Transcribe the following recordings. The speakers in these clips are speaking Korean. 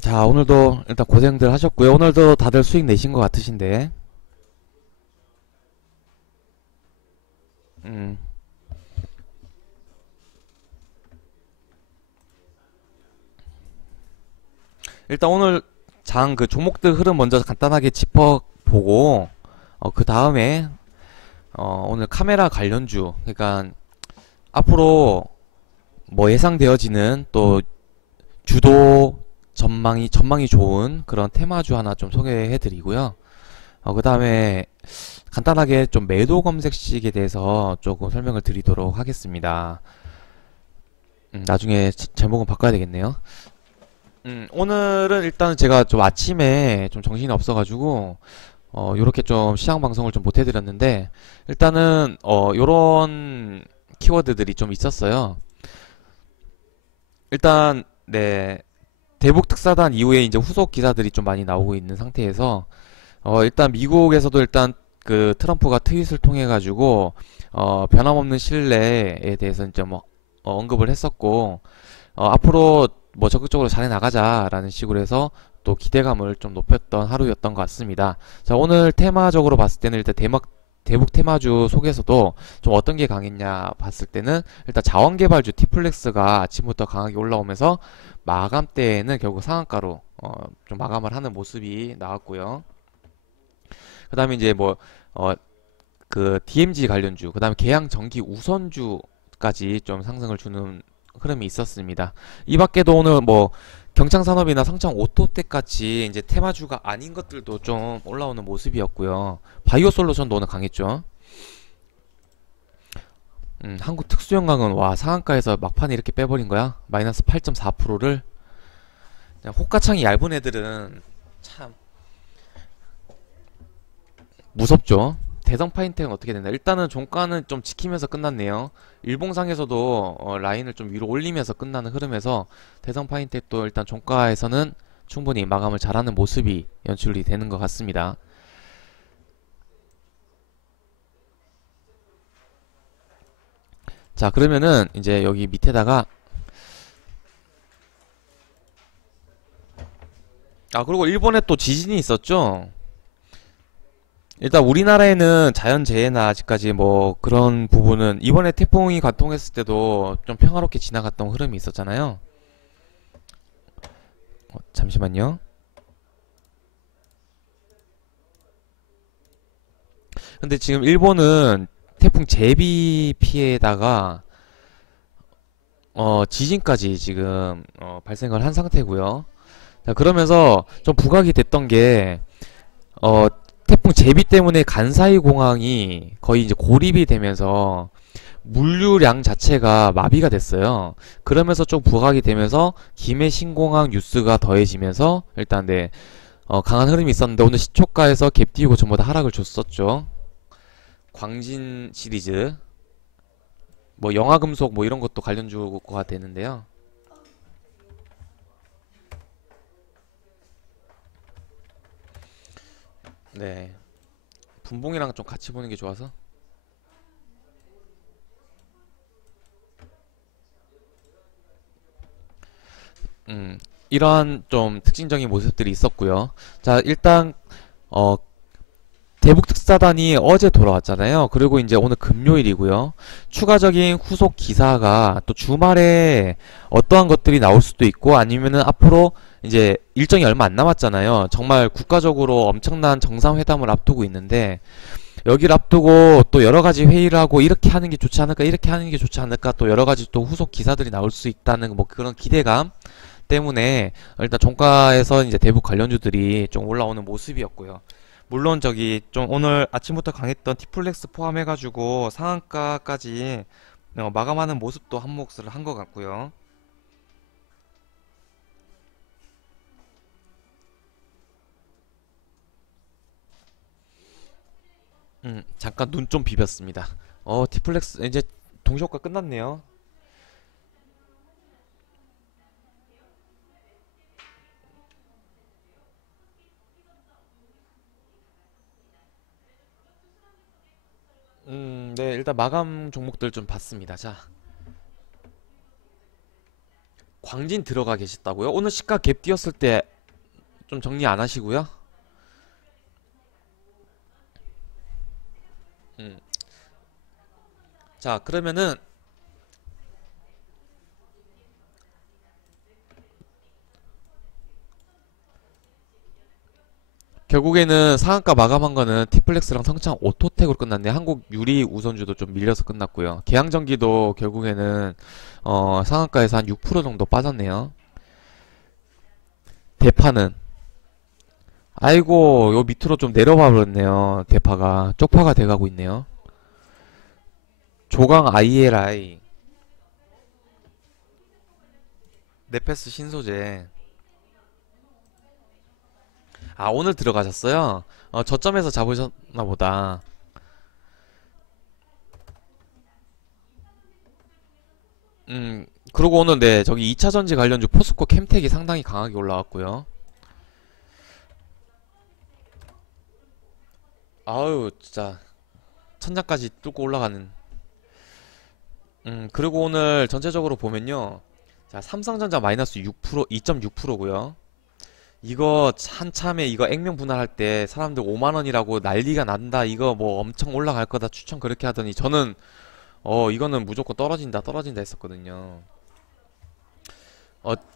자, 오늘도 일단 고생들 하셨고요. 오늘도 다들 수익 내신 것 같으신데. 음, 일단 오늘 장 그 종목들 흐름 먼저 간단하게 짚어보고, 그 다음에, 오늘 카메라 관련주, 그러니까 앞으로 뭐 예상되어지는 또 주도 전망이 좋은 그런 테마주 하나 좀 소개해드리고요. 그 다음에 간단하게 좀 매도 검색식에 대해서 조금 설명을 드리도록 하겠습니다. 나중에 제목은 바꿔야 되겠네요. 오늘은 일단 제가 좀 아침에 좀 정신이 없어가지고, 요렇게 좀 시장 방송을 좀 못 해드렸는데, 일단은, 요런 키워드들이 좀 있었어요. 일단, 네, 대북 특사단 이후에 이제 후속 기사들이 좀 많이 나오고 있는 상태에서, 일단 미국에서도 일단 그 트럼프가 트윗을 통해가지고, 변함없는 신뢰에 대해서 이제 뭐, 언급을 했었고, 앞으로 뭐 적극적으로 잘해 나가자라는 식으로 해서 또 기대감을 좀 높였던 하루였던 것 같습니다. 자, 오늘 테마적으로 봤을 때는 일단 대북 테마주 속에서도 좀 어떤 게 강했냐 봤을 때는 일단 자원개발주 티플렉스가 아침부터 강하게 올라오면서 마감 때에는 결국 상한가로 좀 마감을 하는 모습이 나왔고요. 그 다음에 이제 뭐 그 DMZ 관련주, 그 다음에 계양 전기 우선주까지 좀 상승을 주는 흐름이 있었습니다. 이 밖에도 오늘 뭐 경창산업이나 성창 오토텍 같이 이제 테마주가 아닌 것들도 좀 올라오는 모습이었고요. 바이오 솔루션도 오늘 강했죠. 한국 특수연강은 와 상한가에서 막판에 이렇게 빼버린 거야? 마이너스 8.4%를. 호가창이 얇은 애들은 참 무섭죠. 대성 파인텍은 어떻게 되나? 일단은 종가는 좀 지키면서 끝났네요. 일봉상에서도 라인을 좀 위로 올리면서 끝나는 흐름에서 대성 파인텍도 일단 종가에서는 충분히 마감을 잘하는 모습이 연출이 되는 것 같습니다. 자, 그러면은 이제 여기 밑에다가 그리고 일본에 또 지진이 있었죠. 일단 우리나라에는 자연재해나 아직까지 뭐 그런 부분은 이번에 태풍이 관통했을 때도 좀 평화롭게 지나갔던 흐름이 있었잖아요. 잠시만요. 근데 지금 일본은 태풍 제비 피해다가 지진까지 지금 발생을 한 상태고요. 자, 그러면서 좀 부각이 됐던 게 어, 태풍 제비 때문에 간사이 공항이 거의 이제 고립이 되면서 물류량 자체가 마비가 됐어요. 그러면서 좀 부각이 되면서 김해 신공항 뉴스가 더해지면서 일단 네, 강한 흐름이 있었는데 오늘 시초가에서 갭 띄우고 전부 다 하락을 줬었죠. 광진 시리즈 뭐 영화금속 뭐 이런 것도 관련주가 되는데요. 네, 분봉이랑 좀 같이 보는 게 좋아서. 음, 이러한 좀 특징적인 모습들이 있었고요. 자, 일단 어, 대북 특사단이 어제 돌아왔잖아요. 그리고 이제 오늘 금요일이고요. 추가적인 후속 기사가 또 주말에 어떠한 것들이 나올 수도 있고 아니면은 앞으로 이제 일정이 얼마 안 남았잖아요. 정말 국가적으로 엄청난 정상회담을 앞두고 있는데 여기를 앞두고 또 여러 가지 회의를 하고 이렇게 하는 게 좋지 않을까, 이렇게 하는 게 좋지 않을까, 또 여러 가지 또 후속 기사들이 나올 수 있다는 뭐 그런 기대감 때문에 일단 종가에서 이제 대북 관련주들이 좀 올라오는 모습이었고요. 물론 저기 좀 오늘 아침부터 강했던 티플렉스 포함해가지고 상한가까지 마감하는 모습도 한 몫을 한 것 같고요. 잠깐 눈 좀 비볐습니다. 티플렉스 이제 동시효과 끝났네요. 네, 일단 마감 종목들 좀 봤습니다. 자, 광진 들어가 계셨다고요? 오늘 시가 갭 띄었을 때 좀 정리 안 하시고요? 음. 자, 그러면은 결국에는 상한가 마감한 거는 티플렉스랑 성창 오토텍으로 끝났네. 한국 유리 우선주도 좀 밀려서 끝났고요. 계양전기도 결국에는 상한가에서 한 6% 정도 빠졌네요. 대파는 아이고 요 밑으로 좀 내려와 버렸네요. 대파가 쪽파가 돼가고 있네요. 조강 ILI 네페스 신소재. 아, 오늘 들어가셨어요? 저점에서 잡으셨나 보다. 그러고 오늘 네, 저기 2차전지 관련주 포스코 캠텍이 상당히 강하게 올라왔고요. 아유, 진짜 천장까지 뚫고 올라가는. 그리고 오늘 전체적으로 보면요. 자, 삼성전자 마이너스 6%, 2.6%고요. 이거 한참에 이거 액면 분할할 때 사람들 5만 원이라고 난리가 난다. 이거 뭐 엄청 올라갈 거다. 추천 그렇게 하더니 저는 이거는 무조건 떨어진다, 떨어진다 했었거든요.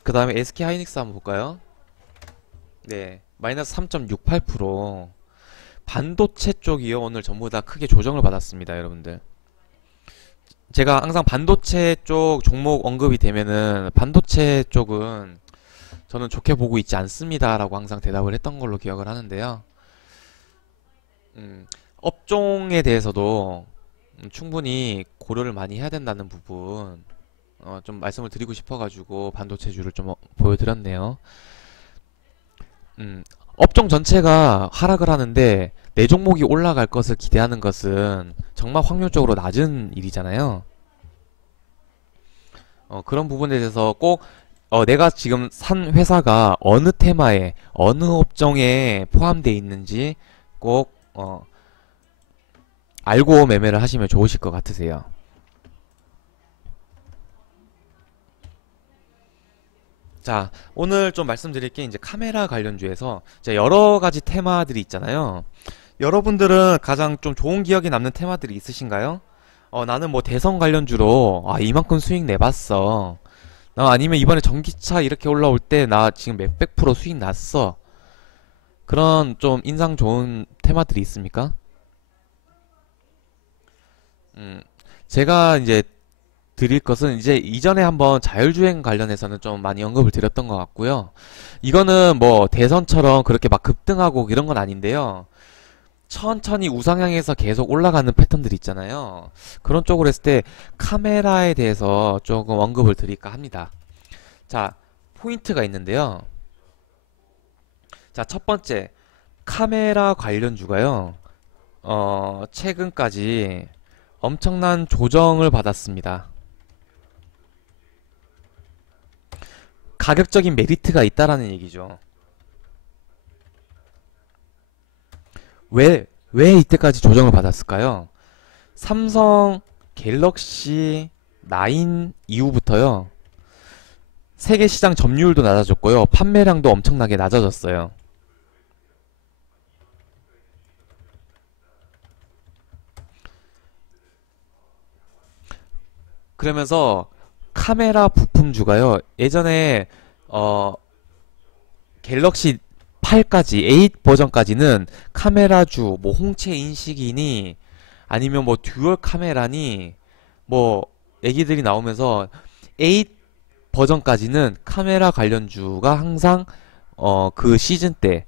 그 다음에 SK 하이닉스 한번 볼까요? 네, 마이너스 3.68%. 반도체 쪽이요. 오늘 전부 다 크게 조정을 받았습니다, 여러분들. 제가 항상 반도체 쪽 종목 언급이 되면은 반도체 쪽은 저는 좋게 보고 있지 않습니다라고 항상 대답을 했던 걸로 기억을 하는데요. 음, 업종에 대해서도 충분히 고려를 많이 해야 된다는 부분 좀 말씀을 드리고 싶어가지고 반도체주를 좀 보여드렸네요. 음, 업종 전체가 하락을 하는데 내 종목이 올라갈 것을 기대하는 것은 정말 확률적으로 낮은 일이잖아요. 그런 부분에 대해서 꼭 내가 지금 산 회사가 어느 테마에 어느 업종에 포함되어 있는지 꼭 알고 매매를 하시면 좋으실 것 같으세요. 자, 오늘 좀 말씀드릴 게 이제 카메라 관련주에서 이제 여러 가지 테마들이 있잖아요. 여러분들은 가장 좀 좋은 기억에 남는 테마들이 있으신가요? 나는 뭐 대선 관련주로 이만큼 수익 내봤어. 아니면 이번에 전기차 이렇게 올라올 때 나 지금 몇백 프로 수익 났어. 그런 좀 인상 좋은 테마들이 있습니까? 음, 제가 이제 드릴 것은 이제 이전에 한번 자율주행 관련해서는 좀 많이 언급을 드렸던 것 같고요. 이거는 뭐 대선처럼 그렇게 막 급등하고 이런 건 아닌데요. 천천히 우상향해서 계속 올라가는 패턴들이 있잖아요. 그런 쪽으로 했을 때 카메라에 대해서 조금 언급을 드릴까 합니다. 자, 포인트가 있는데요. 자, 첫 번째, 카메라 관련주가요. 최근까지 엄청난 조정을 받았습니다. 가격적인 메리트가 있다라는 얘기죠. 왜 이때까지 조정을 받았을까요? 삼성 갤럭시 9 이후부터요. 세계 시장 점유율도 낮아졌고요. 판매량도 엄청나게 낮아졌어요. 그러면서 카메라 부품주가요. 예전에 어 갤럭시 8까지 8 버전까지는 카메라주 뭐 홍채 인식이니 아니면 뭐 듀얼 카메라니 뭐 얘기들이 나오면서 8 버전까지는 카메라 관련주가 항상 그 시즌 때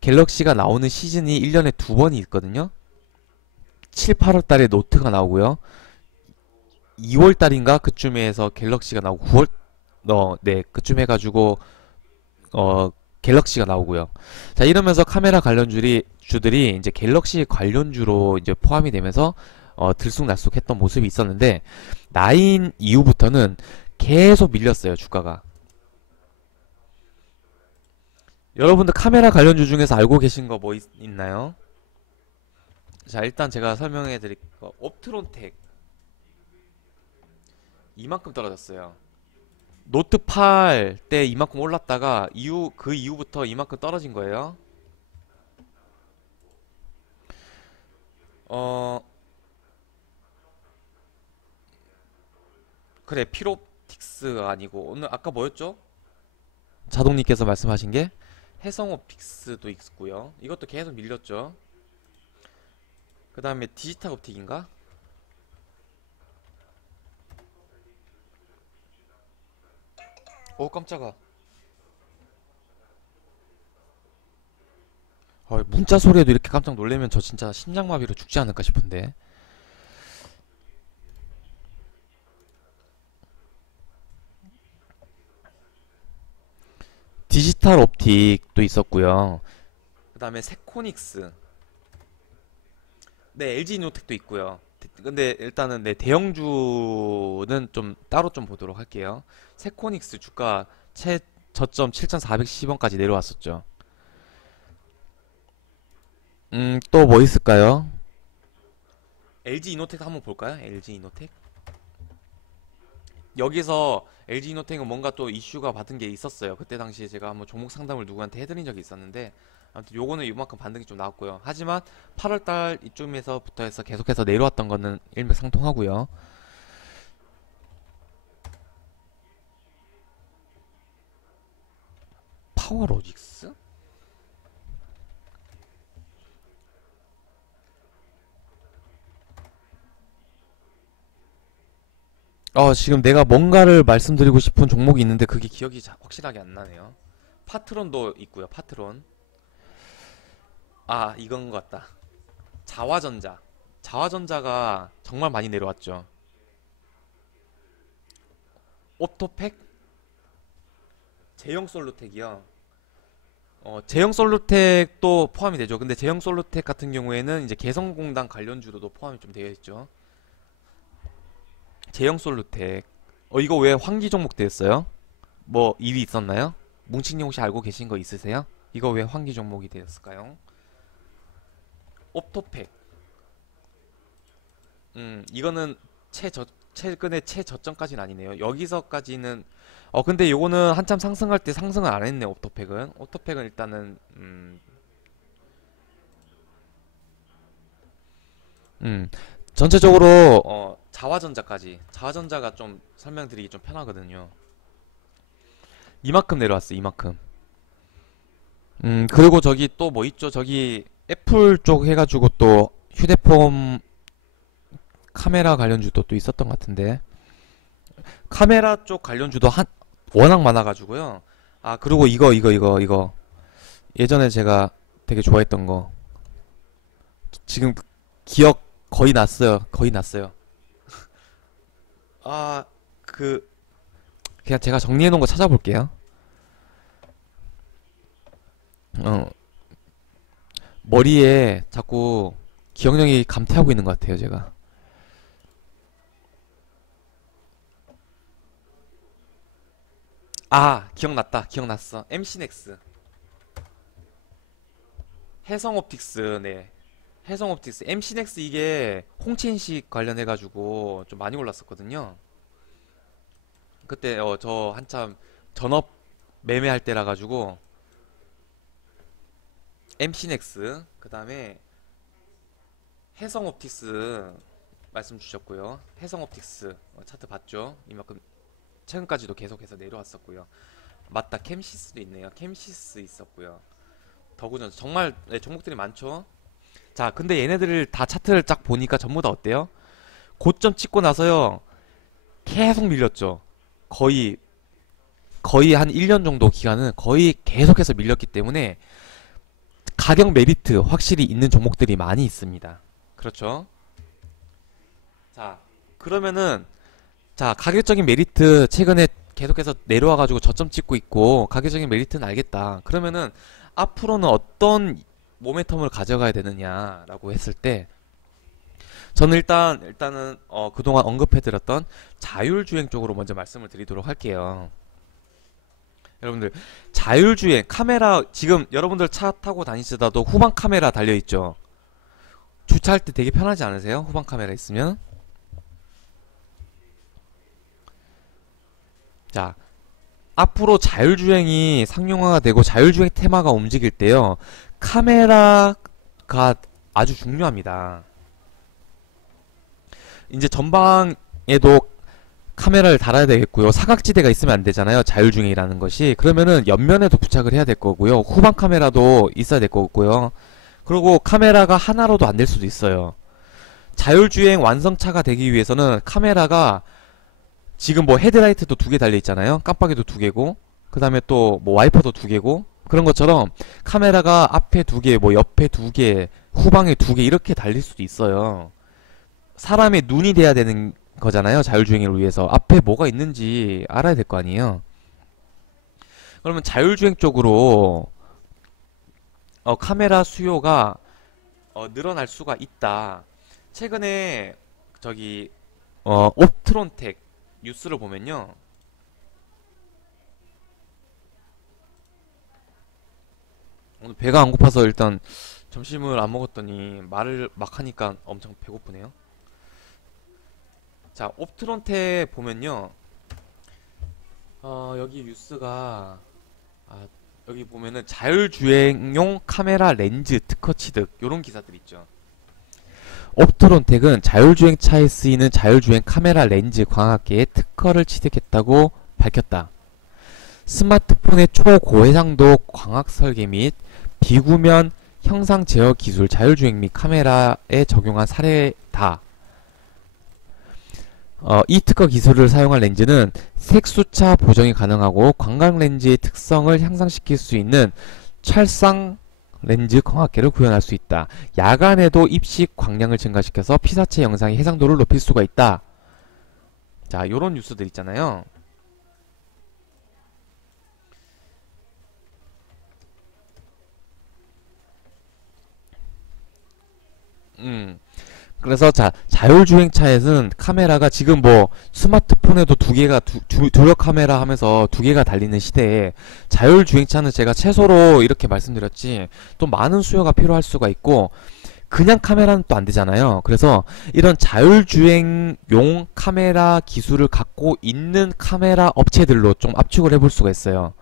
갤럭시가 나오는 시즌이 1년에 두 번이 있거든요. 7, 8월 달에 노트가 나오고요. 2월 달인가 그쯤에 해서 갤럭시가 나오고 9월 네, 그쯤 해가지고 어 갤럭시가 나오고요. 자, 이러면서 카메라 관련주들이 주들이 이제 갤럭시 관련주로 이제 포함이 되면서 들쑥날쑥했던 모습이 있었는데 9 이후부터는 계속 밀렸어요, 주가가. 여러분들 카메라 관련주 중에서 알고 계신 거 뭐 있나요? 자, 일단 제가 설명해 드릴 거 옵트론텍 이만큼 떨어졌어요. 노트 8 때 이만큼 올랐다가 그 이후부터 이만큼 떨어진 거예요. 어, 그래, 피롭틱스가 아니고, 오늘 아까 뭐였죠? 자동님께서 말씀하신 게 해성옵틱스도 있고요. 이것도 계속 밀렸죠. 그 다음에 디지털 옵틱인가? 오, 깜짝아. 문자 소리에도 이렇게 깜짝 놀래면 저 진짜 심장마비로 죽지 않을까 싶은데. 디지털 옵틱도 있었고요. 그 다음에 세코닉스. 네, LG 이노텍도 있고요. 근데 일단은 네, 대형주는 좀 따로 좀 보도록 할게요. 세코닉스 주가 최저점 7,410원까지 내려왔었죠. 또 뭐 있을까요? LG 이노텍 한번 볼까요? LG 이노텍? 여기서 LG 이노텍은 뭔가 또 이슈가 받은 게 있었어요. 그때 당시에 제가 한번 종목 상담을 누구한테 해드린 적이 있었는데, 아무튼 요거는 이만큼 반등이 좀 나왔고요. 하지만 8월달 이쯤에서부터 해서 계속해서 내려왔던 거는 일맥상통하고요. 파워로직스? 지금 내가 뭔가를 말씀드리고 싶은 종목이 있는데 그게 기억이 확실하게 안 나네요. 파트론도 있고요. 파트론. 아, 이건 것 같다. 자화전자. 자화전자가 정말 많이 내려왔죠. 오토팩? 제형 솔루텍이요. 제형 솔루텍도 포함이 되죠. 근데 제형 솔루텍 같은 경우에는 이제 개성공단 관련주로도 포함이 좀 되어 있죠. 제형 솔루텍. 이거 왜 환기 종목 되었어요? 뭐 일이 있었나요? 뭉치님 혹시 알고 계신 거 있으세요? 이거 왜 환기 종목이 되었을까요? 옵토팩. 이거는 최근에 최저점까지는 아니네요. 여기서까지는 근데 요거는 한참 상승할 때 상승을 안 했네. 옵토팩은. 옵토팩은 일단은 음, 전체적으로 자화전자가 좀 설명드리기 좀 편하거든요. 이만큼 내려왔어. 이만큼. 그리고 저기 또 뭐 있죠? 저기 애플 쪽 해가지고 또 휴대폰 카메라 관련주도 또 있었던 것 같은데, 카메라 쪽 관련주도 워낙 많아가지고요. 아, 그리고 이거 예전에 제가 되게 좋아했던 거 지금 기억 거의 났어요. 거의 났어요. 아, 그 그냥 제가 정리해 놓은 거 찾아볼게요. 어, 머리에 자꾸 기억력이 감퇴하고 있는 것 같아요, 제가. 아, 기억났다. 기억났어. MC넥스. 해성옵틱스, 네. 해성옵틱스. MC넥스 이게 홍채인식 관련해가지고 좀 많이 올랐었거든요. 그때 저 한참 전업 매매할 때라 가지고 MC넥스, 그 다음에 해성옵틱스 말씀 주셨고요. 해성옵틱스 차트 봤죠? 이만큼 최근까지도 계속해서 내려왔었고요. 맞다, 캠시스도 있네요. 캠시스 있었고요. 더구나 정말 네, 종목들이 많죠. 자, 근데 얘네들을 다 차트를 쫙 보니까 전부 다 어때요? 고점 찍고 나서요 계속 밀렸죠. 거의 한 1년 정도 기간은 거의 계속해서 밀렸기 때문에 가격 메리트 확실히 있는 종목들이 많이 있습니다. 그렇죠? 자, 그러면은 자, 가격적인 메리트 최근에 계속해서 내려와가지고 저점 찍고 있고 가격적인 메리트는 알겠다. 그러면은 앞으로는 어떤 모멘텀을 가져가야 되느냐라고 했을 때 저는 일단은 그동안 언급해드렸던 자율주행 쪽으로 먼저 말씀을 드리도록 할게요. 여러분들 자율주행 카메라 지금 여러분들 차 타고 다니시다도 후방 카메라 달려있죠. 주차할 때 되게 편하지 않으세요? 후방 카메라 있으면. 자, 앞으로 자율주행이 상용화가 되고 자율주행 테마가 움직일 때요, 카메라가 아주 중요합니다. 이제 전방에도 카메라를 달아야 되겠고요. 사각지대가 있으면 안 되잖아요. 자율주행이라는 것이. 그러면은 옆면에도 부착을 해야 될 거고요. 후방 카메라도 있어야 될 거고요. 그리고 카메라가 하나로도 안 될 수도 있어요. 자율주행 완성차가 되기 위해서는 카메라가 지금 뭐 헤드라이트도 2개 달려 있잖아요. 깜빡이도 2개고, 그 다음에 또 뭐 와이퍼도 2개고, 그런 것처럼 카메라가 앞에 2개, 뭐 옆에 2개, 후방에 2개 이렇게 달릴 수도 있어요. 사람의 눈이 돼야 되는 거잖아요. 자율주행을 위해서 앞에 뭐가 있는지 알아야 될 거 아니에요. 그러면 자율주행 쪽으로 카메라 수요가 늘어날 수가 있다. 최근에 저기 옵트론텍 뉴스를 보면요, 오늘 배가 안 고파서 일단 점심을 안 먹었더니 말을 막 하니까 엄청 배고프네요. 자, 옵트론텍 보면요, 여기 뉴스가, 여기 보면은 자율주행용 카메라 렌즈 특허 취득 요런 기사들 있죠. 옵트론텍은 자율주행차에 쓰이는 자율주행 카메라 렌즈 광학계에 특허를 취득했다고 밝혔다. 스마트폰의 초고해상도 광학 설계 및 비구면 형상 제어 기술 자율주행 및 카메라에 적용한 사례다. 이 특허 기술을 사용한 렌즈는 색수차 보정이 가능하고 광각 렌즈의 특성을 향상시킬 수 있는 찰상 렌즈 광학계를 구현할 수 있다. 야간에도 입식 광량을 증가시켜서 피사체 영상의 해상도를 높일 수가 있다. 자, 요런 뉴스들 있잖아요. 그래서 자율주행차에는 카메라가 지금 뭐 스마트폰에도 2개가 두력 카메라 하면서 2개가 달리는 시대에 자율주행차는 제가 최소로 이렇게 말씀드렸지 또 많은 수요가 필요할 수가 있고 그냥 카메라는 또 안 되잖아요. 그래서 이런 자율주행용 카메라 기술을 갖고 있는 카메라 업체들로 좀 압축을 해볼 수가 있어요.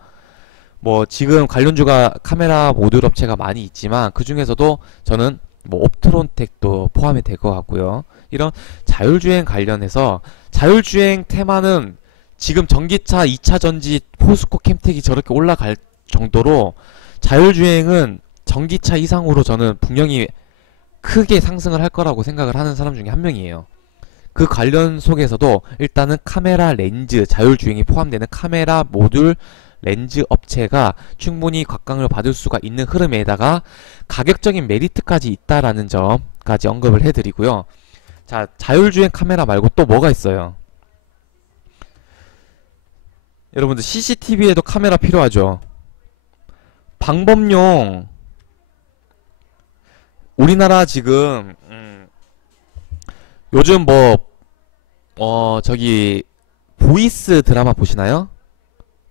뭐 지금 관련주가 카메라 모듈 업체가 많이 있지만 그 중에서도 저는 뭐 옵트론텍도 포함이 될 것 같고요. 이런 자율주행 관련해서 자율주행 테마는 지금 전기차 2차 전지 포스코 캠텍이 저렇게 올라갈 정도로 자율주행은 전기차 이상으로 저는 분명히 크게 상승을 할 거라고 생각을 하는 사람 중에 한 명이에요. 그 관련 속에서도 일단은 카메라 렌즈, 자율주행이 포함되는 카메라 모듈 렌즈 업체가 충분히 곽강을 받을 수가 있는 흐름에다가 가격적인 메리트까지 있다라는 점까지 언급을 해드리고요. 자, 자율주행 카메라 말고 또 뭐가 있어요? 여러분들 CCTV에도 카메라 필요하죠. 방범용 우리나라 지금 요즘 저기 보이스 드라마 보시나요?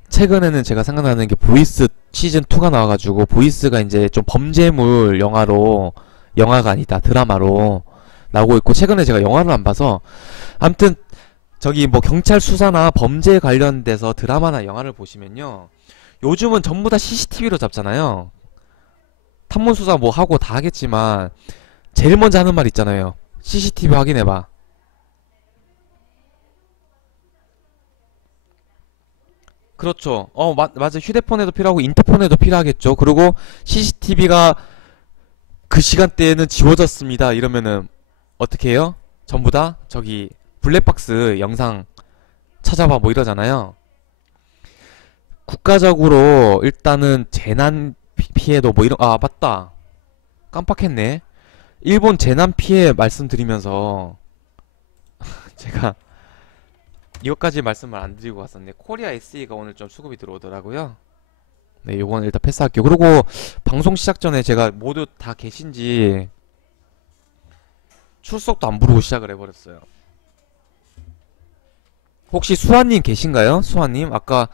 최근에는 제가 생각나는 게 보이스 시즌2가 나와가지고 보이스가 이제 좀 범죄물 영화가 아니다 드라마로 나오고 있고 최근에 제가 영화를 안 봐서 아무튼 저기 뭐 경찰 수사나 범죄 관련돼서 드라마나 영화를 보시면요 요즘은 전부 다 CCTV로 잡잖아요. 탐문 수사 뭐 하고 다 하겠지만 제일 먼저 하는 말 있잖아요. CCTV 확인해봐. 그렇죠. 맞아. 휴대폰에도 필요하고 인터폰에도 필요하겠죠. 그리고 CCTV가 그 시간대에는 지워졌습니다. 이러면은 어떻게 해요? 전부 다 저기 블랙박스 영상 찾아봐 뭐 이러잖아요. 국가적으로 일단은 재난 피해도 뭐 이런 맞다. 깜빡했네. 일본 재난 피해 말씀드리면서 제가 이것까지 말씀을 안 드리고 갔었네. 코리아 SE가 오늘 좀 수급이 들어오더라고요. 네, 요거는 일단 패스할게요. 그리고 방송 시작 전에 제가 모두 다 계신지 출석도 안 부르고 시작을 해버렸어요. 혹시 수아님 계신가요? 수아님? 아까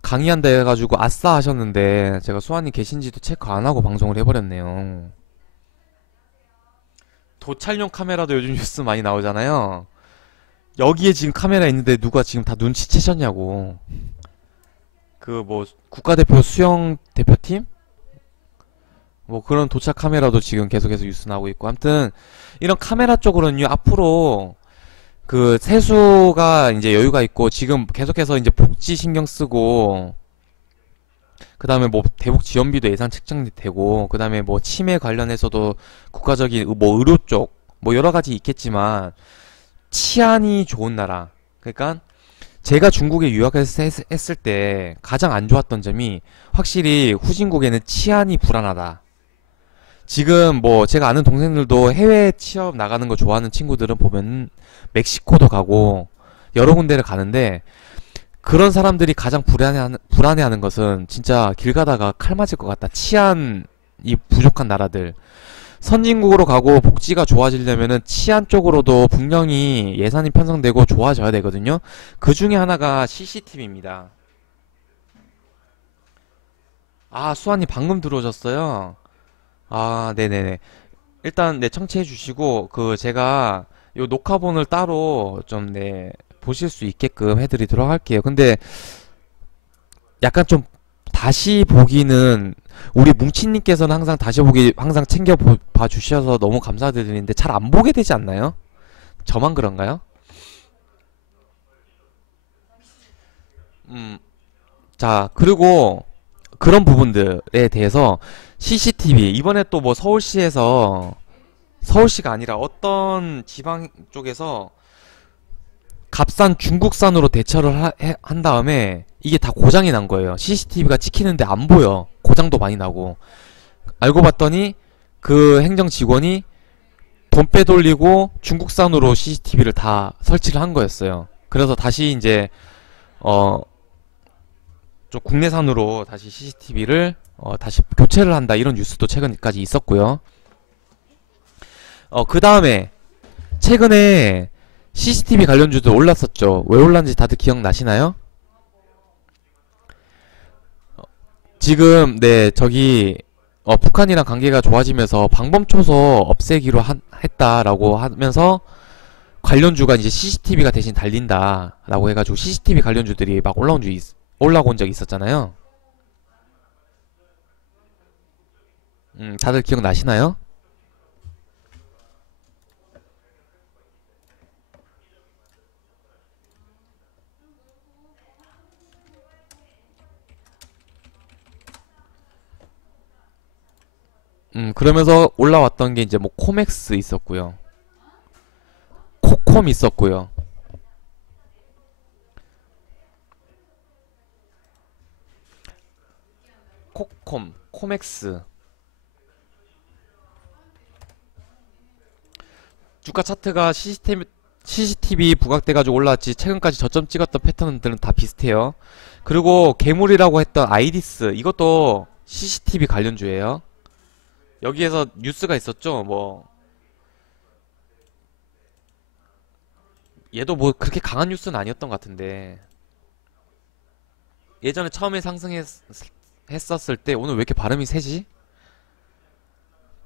강의한다 해가지고 아싸 하셨는데 제가 수아님 계신지도 체크 안 하고 방송을 해버렸네요. 도찰용 카메라도 요즘 뉴스 많이 나오잖아요. 여기에 지금 카메라 있는데 누가 지금 다 눈치채셨냐고. 그 뭐 국가대표 수영 대표팀 뭐 그런 도착 카메라도 지금 계속해서 뉴스 나오고 있고, 아무튼 이런 카메라 쪽으로는요 앞으로 그 세수가 이제 여유가 있고, 지금 계속해서 이제 복지 신경 쓰고, 그 다음에 뭐 대북 지원비도 예산 책정되고, 그 다음에 뭐 치매 관련해서도 국가적인 뭐 의료 쪽 뭐 여러 가지 있겠지만, 치안이 좋은 나라. 그러니까 제가 중국에 유학했을 때 가장 안 좋았던 점이, 확실히 후진국에는 치안이 불안하다. 지금 뭐 제가 아는 동생들도 해외 취업 나가는 거 좋아하는 친구들은 보면 멕시코도 가고 여러 군데를 가는데, 그런 사람들이 가장 불안해하는 것은 진짜 길 가다가 칼 맞을 것 같다. 치안이 부족한 나라들. 선진국으로 가고 복지가 좋아지려면은 치안 쪽으로도 분명히 예산이 편성되고 좋아져야 되거든요. 그 중에 하나가 CCTV입니다. 아, 수아님 방금 들어오셨어요? 아, 네네네. 일단 네, 청취해 주시고, 그 제가 요 녹화본을 따로 좀 네, 보실 수 있게끔 해드리도록 할게요. 근데 약간 좀 다시 보기는, 우리 뭉치님께서는 항상 다시 보기 항상 봐 주셔서 너무 감사드리는데 잘 안 보게 되지 않나요? 저만 그런가요? 음, 자, 그리고 그런 부분들에 대해서 CCTV 이번에 또 뭐 서울시에서, 서울시가 아니라 어떤 지방 쪽에서 값싼 중국산으로 대처를 한 다음에 이게 다 고장이 난 거예요. CCTV가 찍히는데 안 보여. 고장도 많이 나고. 알고 봤더니 그 행정 직원이 돈 빼돌리고 중국산으로 CCTV를 다 설치를 한 거였어요. 그래서 다시 이제 어 좀 국내산으로 다시 CCTV를 다시 교체를 한다, 이런 뉴스도 최근까지 있었고요. 그 다음에 최근에 CCTV 관련주도 올랐었죠. 왜 올랐는지 다들 기억나시나요? 지금 네 저기 북한이랑 관계가 좋아지면서 방범 초소 없애기로 했다라고 하면서 관련주가 이제 CCTV가 대신 달린다라고 해가지고 CCTV 관련주들이 막 올라온 적이 있었잖아요. 다들 기억나시나요? 그러면서 올라왔던 게 이제 뭐 코맥스 있었고요. 코콤 있었고요. 코맥스. 주가 차트가 CCTV 부각돼가지고 올라왔지, 최근까지 저점 찍었던 패턴들은 다 비슷해요. 그리고 괴물이라고 했던 아이디스, 이것도 CCTV 관련주예요. 여기에서 뉴스가 있었죠. 뭐 얘도 뭐 그렇게 강한 뉴스는 아니었던 것 같은데, 예전에 처음에 상승했었을 때, 오늘 왜 이렇게 발음이 세지?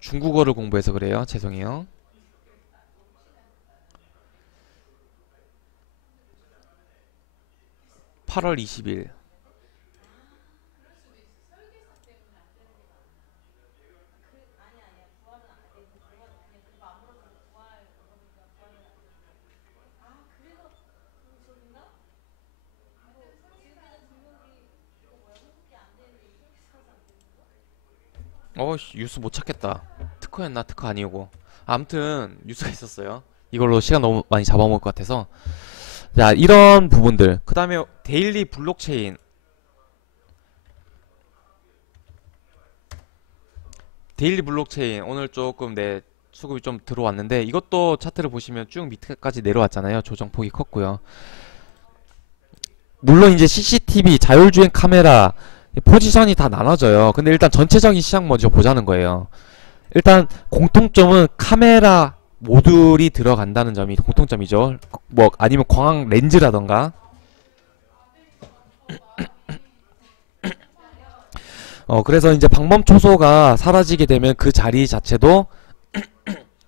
중국어를 공부해서 그래요. 죄송해요. 8월 20일. 뉴스 못 찾겠다. 특허였나? 특허 아니고. 아무튼 뉴스가 있었어요. 이걸로 시간 너무 많이 잡아먹을 것 같아서. 자, 이런 부분들. 그 다음에 데일리 블록체인. 데일리 블록체인 오늘 조금 수급이 좀 들어왔는데, 이것도 차트를 보시면 쭉 밑에까지 내려왔잖아요. 조정폭이 컸고요. 물론 이제 CCTV, 자율주행 카메라 포지션이 다 나눠져요. 근데 일단 전체적인 시장 먼저 보자는 거예요. 일단 공통점은 카메라 모듈이 들어간다는 점이 공통점이죠. 뭐 아니면 광학 렌즈라던가. 그래서 이제 방범 초소가 사라지게 되면 그 자리 자체도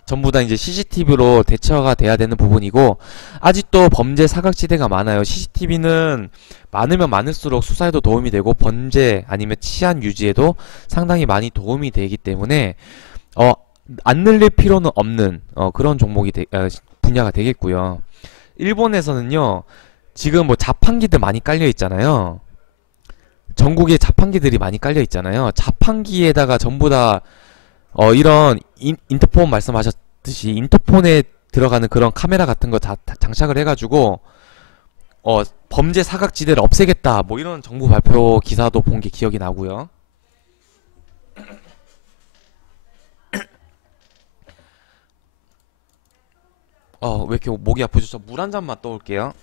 전부 다 이제 CCTV로 대처가 돼야 되는 부분이고, 아직도 범죄 사각지대가 많아요. CCTV는 많으면 많을수록 수사에도 도움이 되고 범죄 아니면 치안 유지에도 상당히 많이 도움이 되기 때문에 어, 안 늘릴 필요는 없는 그런 분야가 되겠고요. 일본에서는요, 지금 뭐 자판기들 많이 깔려 있잖아요. 전국에 자판기들이 많이 깔려 있잖아요. 자판기에다가 전부 다 이런 인터폰 말씀하셨듯이 인터폰에 들어가는 그런 카메라 같은 거 장착을 해가지고 범죄 사각지대를 없애겠다 뭐 이런 정부 발표 기사도 본 게 기억이 나고요. 왜 이렇게 목이 아프죠? 저 물 한 잔만 떠올게요.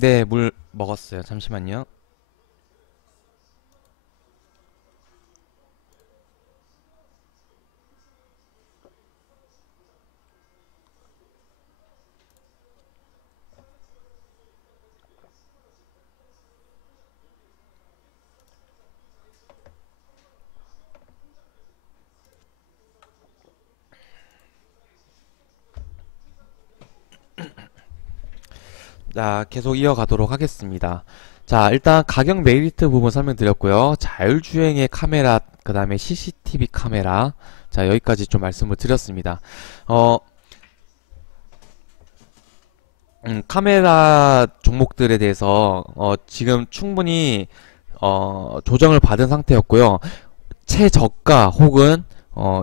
네, 물 먹었어요. 잠시만요. 자, 계속 이어가도록 하겠습니다. 자, 일단 가격 메리트 부분 설명드렸고요. 자율주행의 카메라, 그 다음에 CCTV 카메라. 자, 여기까지 좀 말씀을 드렸습니다. 어, 카메라 종목들에 대해서 지금 충분히 조정을 받은 상태였고요. 최저가 혹은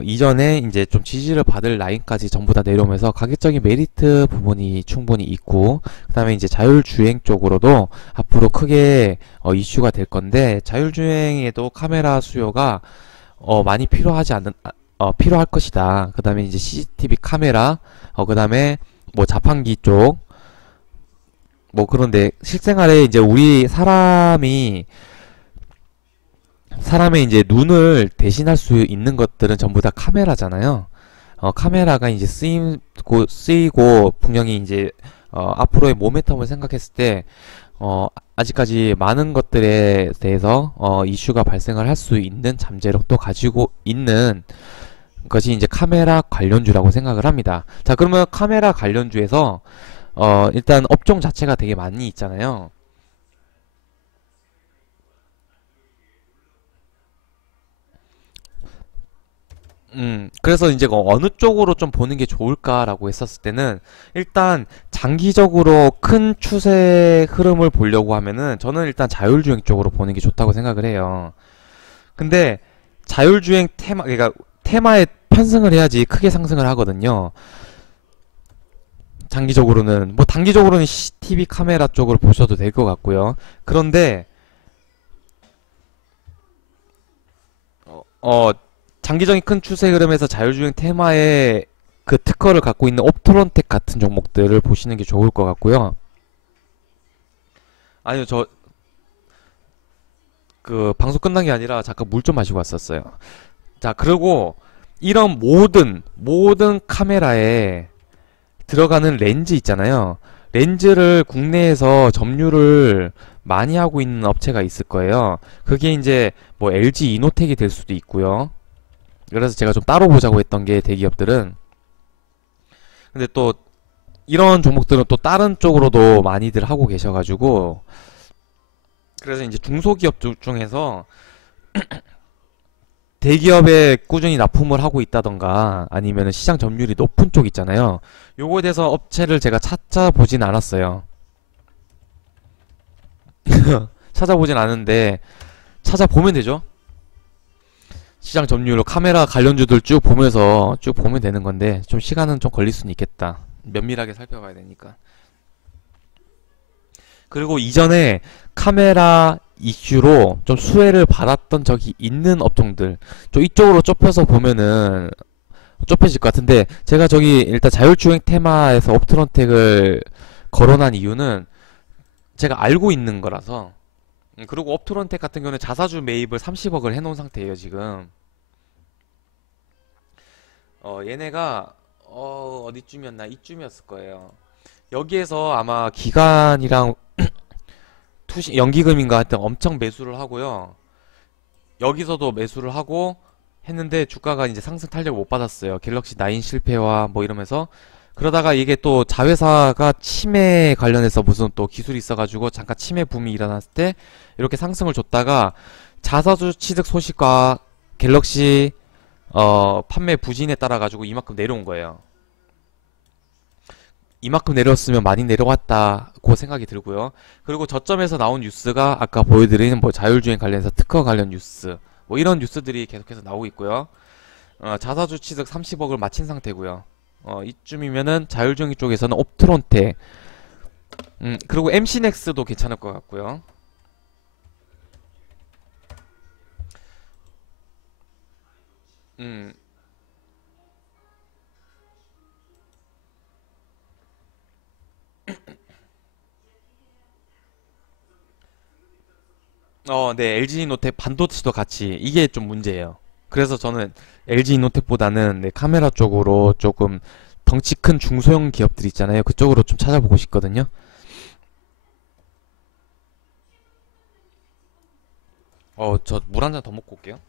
이전에 이제 좀 지지를 받을 라인까지 전부 다 내려오면서 가격적인 메리트 부분이 충분히 있고, 그 다음에 이제 자율주행 쪽으로도 앞으로 크게 이슈가 될 건데, 자율주행에도 카메라 수요가 많이 필요할 것이다. 그 다음에 이제 CCTV 카메라, 그 다음에 뭐 자판기 쪽, 뭐 그런데 실생활에 이제 우리 사람의 이제 눈을 대신할 수 있는 것들은 전부 다 카메라잖아요. 카메라가 이제 쓰이고 분명히 이제 앞으로의 모멘텀을 생각했을 때 아직까지 많은 것들에 대해서 이슈가 발생을 할 수 있는 잠재력도 가지고 있는 것이 이제 카메라 관련주라고 생각을 합니다. 자, 그러면 카메라 관련주에서 일단 업종 자체가 되게 많이 있잖아요. 그래서 이제 어느 쪽으로 좀 보는 게 좋을까라고 했었을 때는 일단 장기적으로 큰 추세 흐름을 보려고 하면은 저는 일단 자율주행 쪽으로 보는 게 좋다고 생각을 해요. 근데 자율주행 그러니까 테마에 편승을 해야지 크게 상승을 하거든요. 장기적으로는 뭐 단기적으로는 CCTV 카메라 쪽으로 보셔도 될 것 같고요. 그런데 어, 장기적인 큰 추세 흐름에서 자율주행 테마에 그 특허를 갖고 있는 옵토론텍 같은 종목들을 보시는 게 좋을 것 같고요. 아니요, 저 그 방송 끝난 게 아니라 잠깐 물 좀 마시고 왔었어요. 자, 그리고 이런 모든 카메라에 들어가는 렌즈 있잖아요. 렌즈를 국내에서 점유를 많이 하고 있는 업체가 있을 거예요. 그게 이제 뭐 LG 이노텍이 될 수도 있고요. 그래서 제가 좀 따로 보자고 했던 게 대기업들은, 근데 또 이런 종목들은 또 다른 쪽으로도 많이들 하고 계셔가지고, 그래서 이제 중소기업 중에서 대기업에 꾸준히 납품을 하고 있다던가 아니면 시장 점유율이 높은 쪽 있잖아요. 요거에 대해서 업체를 제가 찾아보진 않았어요. 찾아보진 않은데 찾아보면 되죠. 시장 점유율 카메라 관련주들 쭉 보면서 쭉 보면 되는 건데 좀 시간은 좀 걸릴 수는 있겠다. 면밀하게 살펴봐야 되니까. 그리고 이전에 카메라 이슈로 좀 수혜를 받았던 적이 있는 업종들 좀 이쪽으로 좁혀서 보면은 좁혀질 것 같은데, 제가 저기 일단 자율주행 테마에서 업트론텍을 거론한 이유는 제가 알고 있는 거라서. 그리고 업트론텍 같은 경우는 자사주 매입을 30억을 해놓은 상태예요 지금. 얘네가 어디쯤이었나, 이쯤이었을 거예요. 여기에서 아마 기간이랑 투시 연기금인가 하여튼 엄청 매수를 하고요. 여기서도 매수를 하고 했는데 주가가 이제 상승 탄력을 못 받았어요. 갤럭시 9 실패와 뭐 이러면서. 그러다가 이게 또 자회사가 치매 관련해서 무슨 또 기술이 있어가지고 잠깐 치매 붐이 일어났을 때 이렇게 상승을 줬다가 자사주 취득 소식과 갤럭시 판매 부진에 따라 가지고 이만큼 내려온 거예요. 이만큼 내렸으면 많이 내려왔다고 생각이 들고요. 그리고 저점에서 나온 뉴스가 아까 보여드린 뭐 자율주행 관련해서 특허 관련 뉴스, 뭐 이런 뉴스들이 계속해서 나오고 있고요. 자사주 취득 30억을 마친 상태고요. 이쯤이면은 자율주행 쪽에서는 옵트론텍, 그리고 MC넥스도 괜찮을 것 같고요. 음, 네, LG노텍 반도체도 같이, 이게 좀 문제예요. 그래서 저는 LG노텍보다는 네, 카메라 쪽으로 조금 덩치 큰 중소형 기업들 있잖아요. 그쪽으로 좀 찾아보고 싶거든요. 저 물 한 잔 더 먹고 올게요.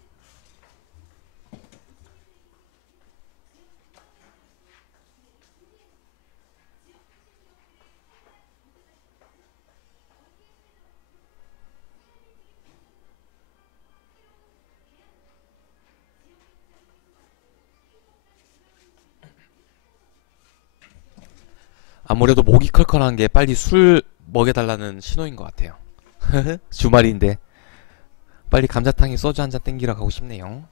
아무래도 목이 컬컬한 게 빨리 술 먹여달라는 신호인 것 같아요. 주말인데 빨리 감자탕에 소주 한 잔 땡기러 가고 싶네요.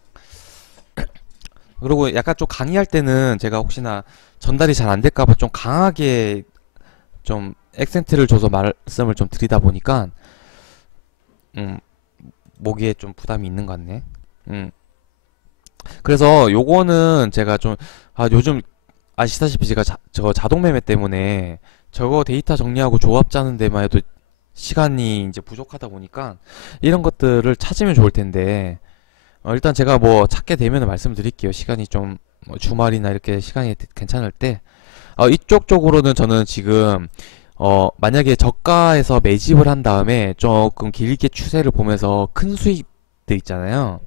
그리고 약간 좀 강의할 때는 제가 혹시나 전달이 잘 안 될까봐 좀 강하게 좀 액센트를 줘서 말씀을 좀 드리다 보니까 음, 목에 좀 부담이 있는 것 같네. 음, 그래서 요거는 제가 좀 요즘 아시다시피 제가 저 자동 매매 때문에 저거 데이터 정리하고 조합 짜는 데만 해도 시간이 이제 부족하다 보니까 이런 것들을 찾으면 좋을 텐데, 일단 제가 뭐 찾게 되면 말씀드릴게요. 시간이 좀 주말이나 이렇게 시간이 괜찮을 때. 이쪽 쪽으로는 저는 지금 만약에 저가에서 매집을 한 다음에 조금 길게 추세를 보면서 큰 수익들 있잖아요.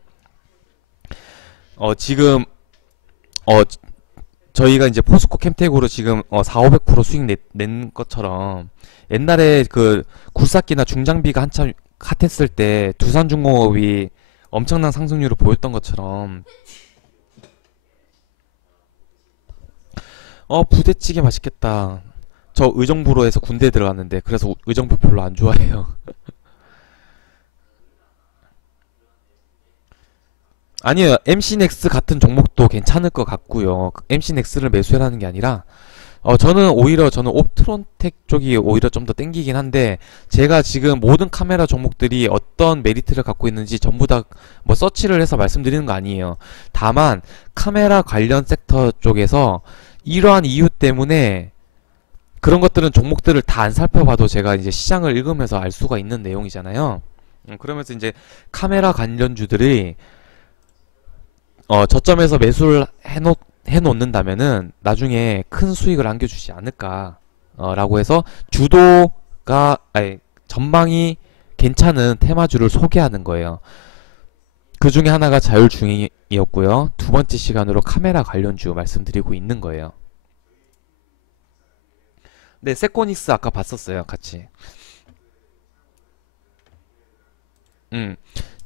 지금 어 저희가 이제 포스코 캠텍으로 지금 4, 500% 수익 낸 것처럼 옛날에 그 굴삭기나 중장비가 한참 핫했을 때 두산중공업이 엄청난 상승률을 보였던 것처럼. 부대찌개 맛있겠다. 저 의정부로 해서 군대 들어갔는데 그래서 의정부 별로 안 좋아해요. 아니요, MC넥스 같은 종목도 괜찮을 것 같고요. MC넥스를 매수해라는 게 아니라 저는 오히려 저는 옵트론텍 쪽이 오히려 좀 더 땡기긴 한데, 제가 지금 모든 카메라 종목들이 어떤 메리트를 갖고 있는지 전부 다 뭐 서치를 해서 말씀드리는 거 아니에요. 다만 카메라 관련 섹터 쪽에서 이러한 이유 때문에 그런 것들은 종목들을 다 안 살펴봐도 제가 이제 시장을 읽으면서 알 수가 있는 내용이잖아요. 그러면서 이제 카메라 관련주들이 저점에서 매수를 해놓는다면은 나중에 큰 수익을 안겨주지 않을까 라고 해서 주도가 아니 전망이 괜찮은 테마주를 소개하는 거예요. 그 중에 하나가 자율주행이었고요. 두 번째 시간으로 카메라 관련주 말씀드리고 있는 거예요. 네, 세코닉스 아까 봤었어요, 같이. 음,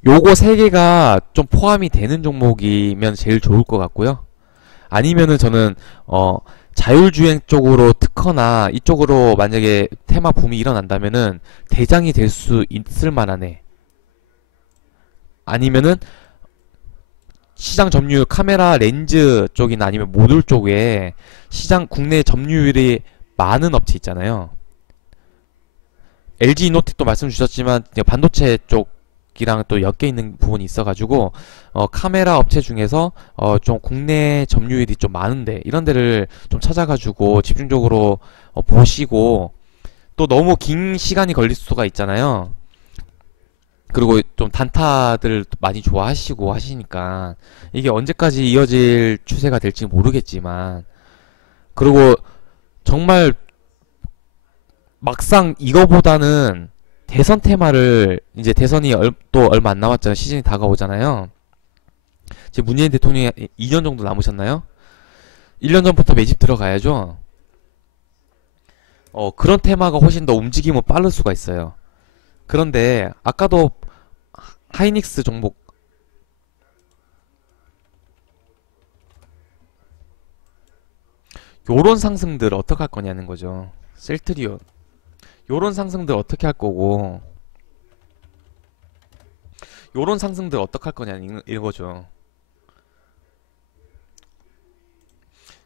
요거 세 개가 좀 포함이 되는 종목이면 제일 좋을 것 같고요. 아니면은 저는 자율주행 쪽으로 특허나 이쪽으로 만약에 테마 붐이 일어난다면은 대장이 될 수 있을 만한 애. 아니면은 시장 점유율 카메라 렌즈 쪽이나 아니면 모듈 쪽에 시장 국내 점유율이 많은 업체 있잖아요. LG 이노텍도 말씀 주셨지만 반도체 쪽이랑 또 엮여 있는 부분이 있어가지고 카메라 업체 중에서 좀 국내 점유율이 좀 많은데 이런 데를 좀 찾아가지고 집중적으로 보시고, 또 너무 긴 시간이 걸릴 수가 있잖아요. 그리고 좀 단타들 많이 좋아하시고 하시니까 이게 언제까지 이어질 추세가 될지 모르겠지만, 그리고 정말 막상 이거보다는 대선 테마를, 이제 대선이 또 얼마 안 남았잖아요. 시즌이 다가오잖아요. 지금 문재인 대통령이 2년 정도 남으셨나요? 1년 전부터 매집 들어가야죠. 그런 테마가 훨씬 더 움직임은 빠를 수가 있어요. 그런데 아까도 하이닉스 종목, 요런 상승들 어떻게 할 거냐는 거죠. 셀트리온 요런 상승들 어떻게 할 거고, 요런 상승들 어떻게 할 거냐는 이거죠.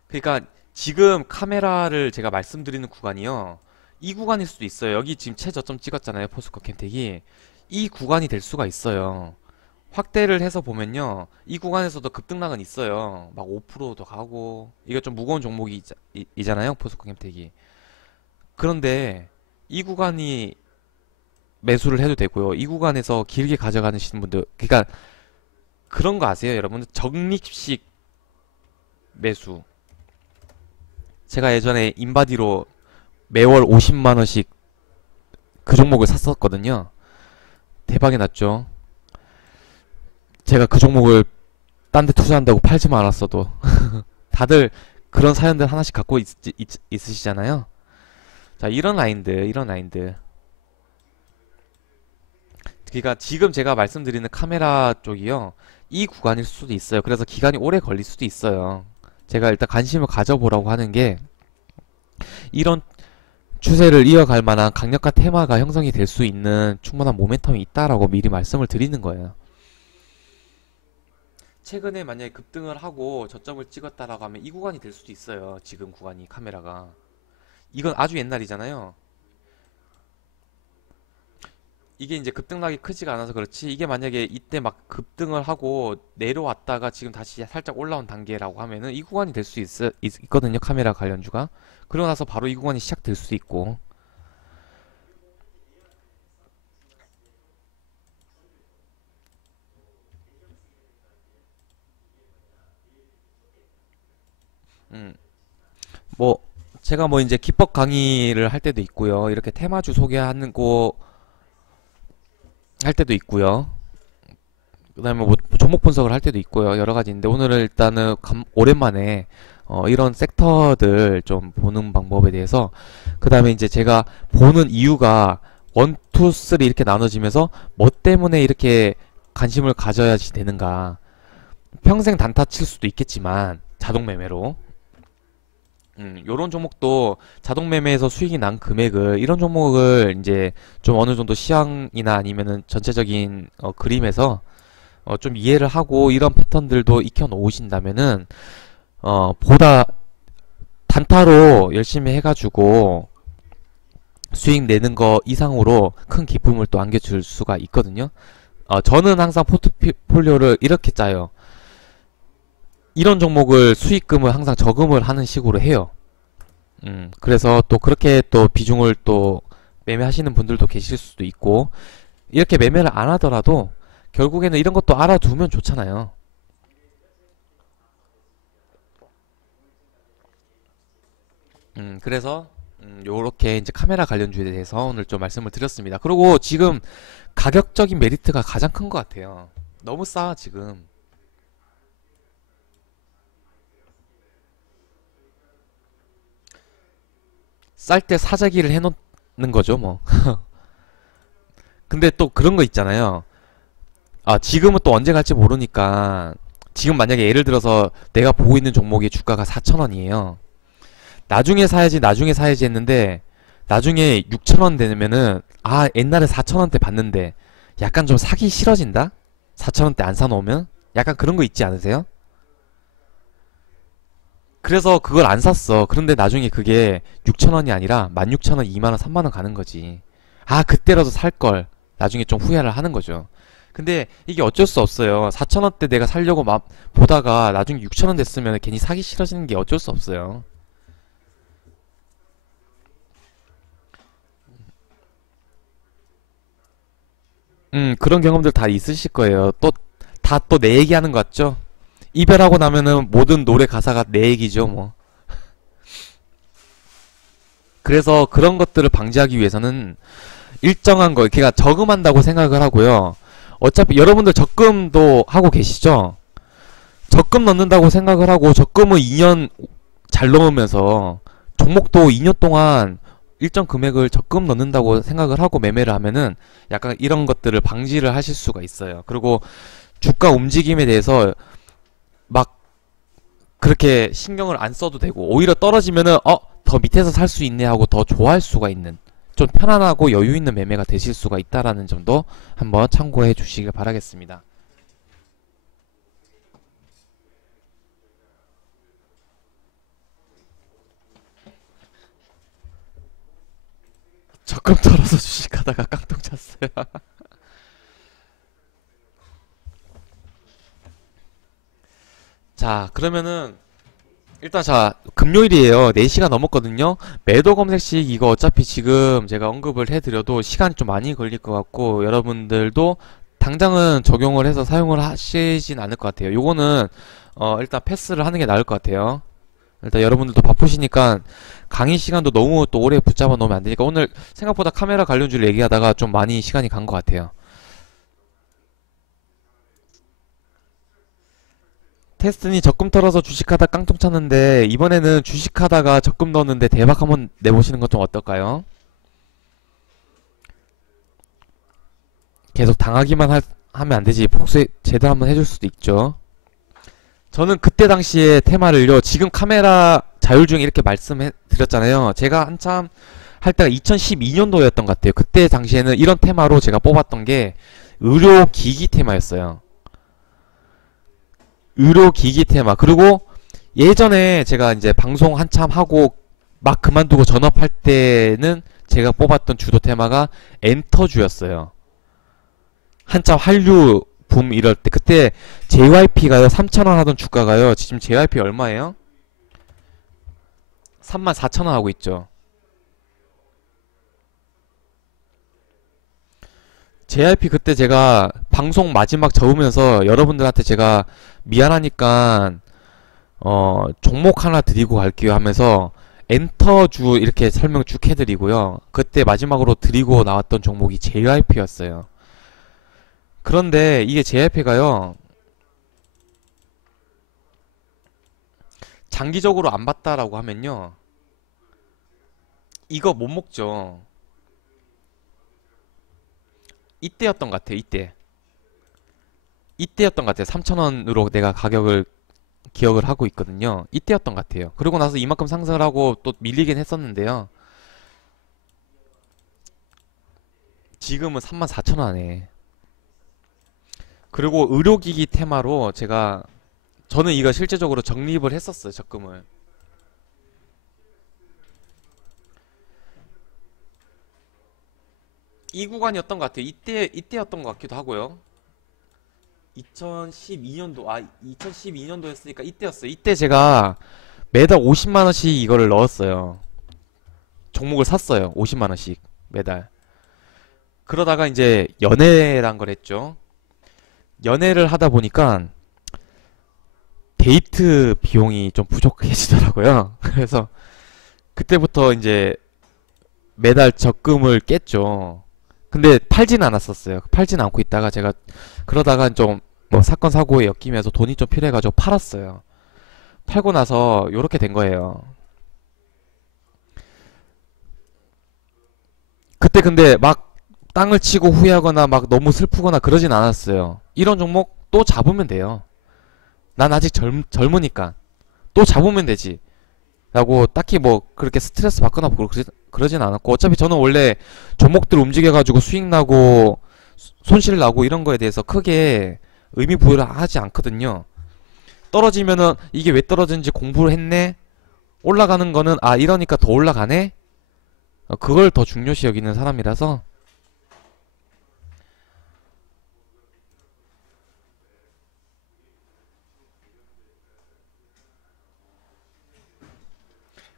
그러니까 지금 카메라를 제가 말씀드리는 구간이요, 이 구간일 수도 있어요. 여기 지금 최저점 찍었잖아요, 포스코 캠텍이. 이 구간이 될 수가 있어요. 확대를 해서 보면요, 이 구간에서도 급등락은 있어요. 막 5%도 가고. 이거 좀 무거운 종목이 이잖아요, 포스코 캠텍이. 그런데 이 구간이 매수를 해도 되고요. 이 구간에서 길게 가져가시는 분들, 그러니까 그런 거 아세요, 여러분? 적립식 매수. 제가 예전에 인바디로 매월 50만 원씩 그 종목을 샀었거든요. 대박이 났죠. 제가 그 종목을 딴 데 투자한다고 팔지만 않았어도 다들 그런 사연들 하나씩 갖고 있으시잖아요. 자, 이런 라인들, 이런 라인들. 그러니까 지금 제가 말씀드리는 카메라 쪽이요, 이 구간일 수도 있어요. 그래서 기간이 오래 걸릴 수도 있어요. 제가 일단 관심을 가져보라고 하는 게, 이런 추세를 이어갈 만한 강력한 테마가 형성이 될 수 있는 충분한 모멘텀이 있다라고 미리 말씀을 드리는 거예요. 최근에 만약에 급등을 하고 저점을 찍었다라고 하면 이 구간이 될 수도 있어요. 지금 구간이 카메라가. 이건 아주 옛날이잖아요. 이게 이제 급등락이 크지가 않아서 그렇지, 이게 만약에 이때 막 급등을 하고 내려왔다가 지금 다시 살짝 올라온 단계라고 하면은 이 구간이 될 수 있거든요, 카메라 관련주가. 그러고 나서 바로 이 구간이 시작될 수 있고. 음, 뭐 제가 뭐 이제 기법 강의를 할 때도 있고요, 이렇게 테마주 소개하는 거 할 때도 있고요, 그다음에 뭐 종목 분석을 할 때도 있고요, 여러 가지인데 오늘은 일단은 오랜만에 이런 섹터들 좀 보는 방법에 대해서, 그다음에 이제 제가 보는 이유가 1, 2, 3 이렇게 나눠지면서 뭐 때문에 이렇게 관심을 가져야지 되는가. 평생 단타 칠 수도 있겠지만 자동 매매로, 요런 종목도 자동 매매에서 수익이 난 금액을, 이런 종목을 이제 좀 어느 정도 시황이나 아니면은 전체적인 그림에서 좀 이해를 하고 이런 패턴들도 익혀 놓으신다면은 보다 단타로 열심히 해가지고 수익 내는 거 이상으로 큰 기쁨을 또 안겨줄 수가 있거든요. 저는 항상 포트폴리오를 이렇게 짜요. 이런 종목을 수익금을 항상 저금을 하는 식으로 해요. 그래서 또 그렇게 또 비중을 또 매매하시는 분들도 계실 수도 있고, 이렇게 매매를 안 하더라도 결국에는 이런 것도 알아두면 좋잖아요. 그래서 요렇게 이제 카메라 관련주에 대해서 오늘 좀 말씀을 드렸습니다. 그리고 지금 가격적인 메리트가 가장 큰 것 같아요. 너무 싸 지금. 쌀 때 사재기를 해놓는 거죠 뭐. 근데 또 그런 거 있잖아요. 지금은 또 언제 갈지 모르니까, 지금 만약에 예를 들어서 내가 보고 있는 종목의 주가가 4,000원이에요. 나중에 사야지 나중에 사야지 했는데 나중에 6,000원 되면은, 옛날에 4,000원대 봤는데 약간 좀 사기 싫어진다? 4,000원대 안 사놓으면? 약간 그런 거 있지 않으세요? 그래서 그걸 안 샀어. 그런데 나중에 그게 6,000원이 아니라 16,000원, 2만원, 3만원 가는 거지. 아, 그때라도 살 걸. 나중에 좀 후회를 하는 거죠. 근데 이게 어쩔 수 없어요. 4,000원대 내가 살려고 막 보다가 나중에 6,000원 됐으면 괜히 사기 싫어지는 게 어쩔 수 없어요. 그런 경험들 다 있으실 거예요. 또, 다 또 내 얘기하는 거 같죠? 이별하고 나면은 모든 노래 가사가 내 얘기죠, 뭐. 그래서 그런 것들을 방지하기 위해서는 일정한 거, 그러니까 저금한다고 생각을 하고요. 어차피 여러분들 적금도 하고 계시죠? 적금 넣는다고 생각을 하고 적금을 2년 잘 넣으면서 종목도 2년 동안 일정 금액을 적금 넣는다고 생각을 하고 매매를 하면은 약간 이런 것들을 방지를 하실 수가 있어요. 그리고 주가 움직임에 대해서 막 그렇게 신경을 안 써도 되고 오히려 떨어지면은 더 밑에서 살 수 있네 하고 더 좋아할 수가 있는 좀 편안하고 여유 있는 매매가 되실 수가 있다라는 점도 한번 참고해 주시길 바라겠습니다. 적금 털어서 주식하다가 깡통 찼어요. 자, 그러면은 일단 자, 금요일이에요. 4시간 넘었거든요. 매도 검색식 이거 어차피 지금 제가 언급을 해드려도 시간이 좀 많이 걸릴 것 같고 여러분들도 당장은 적용을 해서 사용을 하시진 않을 것 같아요. 요거는 일단 패스를 하는 게 나을 것 같아요. 일단 여러분들도 바쁘시니까 강의 시간도 너무 또 오래 붙잡아 놓으면 안 되니까 오늘 생각보다 카메라 관련주를 얘기하다가 좀 많이 시간이 간 것 같아요. 테스트니 적금 털어서 주식하다 깡통 쳤는데 이번에는 주식하다가 적금 넣었는데 대박 한번 내보시는 건 좀 어떨까요? 계속 당하기만 하면 안 되지. 복수 제대로 한번 해줄 수도 있죠. 저는 그때 당시에 테마를요. 지금 카메라 자율 중에 이렇게 말씀해 드렸잖아요. 제가 한참 할 때가 2012년도였던 것 같아요. 그때 당시에는 이런 테마로 제가 뽑았던 게 의료기기 테마였어요. 의료기기 테마. 그리고 예전에 제가 이제 방송 한참 하고 막 그만두고 전업할 때는 제가 뽑았던 주도 테마가 엔터주였어요. 한참 한류 붐 이럴 때 그때 JYP가요 3,000원 하던 주가가요 지금 JYP 얼마예요? 34,000원 하고 있죠. JYP 그때 제가 방송 마지막 접으면서 여러분들한테 제가 미안하니까 종목 하나 드리고 갈게요 하면서 엔터주 이렇게 설명 쭉 해드리고요. 그때 마지막으로 드리고 나왔던 종목이 JYP였어요. 그런데 이게 JYP가요 장기적으로 안 봤다라고 하면요 이거 못 먹죠. 이때였던 것 같아요. 이때였던 것 같아요. 3,000원으로 내가 가격을 기억을 하고 있거든요. 이때였던 것 같아요. 그러고 나서 이만큼 상승을 하고 또 밀리긴 했었는데요. 지금은 34,000원에. 그리고 의료기기 테마로 저는 이거 실제적으로 적립을 했었어요. 적금을. 이 구간이었던 것 같아요. 이때였던 것 같기도 하고요. 2012년도, 2012년도 였으니까 이때였어요. 이때 제가 매달 50만원씩 이거를 넣었어요. 종목을 샀어요. 50만원씩 매달. 그러다가 이제 연애란 걸 했죠. 연애를 하다 보니까 데이트 비용이 좀 부족해지더라고요. 그래서 그때부터 이제 매달 적금을 깼죠. 근데 팔진 않았었어요. 팔진 않고 있다가 제가 그러다가 좀 뭐 사건 사고에 엮이면서 돈이 좀 필요해가지고 팔았어요. 팔고 나서 요렇게 된 거예요. 그때 근데 막 땅을 치고 후회하거나 막 너무 슬프거나 그러진 않았어요. 이런 종목 또 잡으면 돼요. 난 아직 젊으니까 또 잡으면 되지. 라고 딱히 뭐 그렇게 스트레스 받거나 그러진 않았고 어차피 저는 원래 종목들 움직여가지고 수익 나고 손실 나고 이런 거에 대해서 크게 의미 부여를 하지 않거든요. 떨어지면은 이게 왜 떨어졌는지 공부를 했네? 올라가는 거는 아 이러니까 더 올라가네? 그걸 더 중요시 여기는 사람이라서.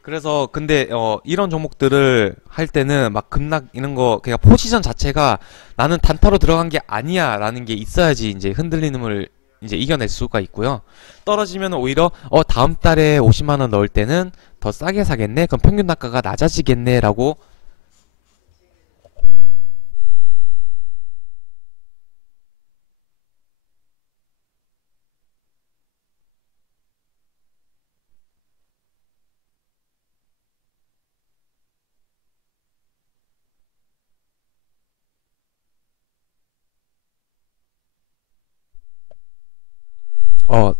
그래서 근데 이런 종목들을 할 때는 막 급락 이런 거 그냥 포지션 자체가 나는 단타로 들어간 게 아니야 라는 게 있어야지 이제 흔들림을 이제 이겨낼 수가 있고요. 떨어지면 오히려 다음 달에 50만 원 넣을 때는 더 싸게 사겠네. 그럼 평균 단가가 낮아지겠네라고.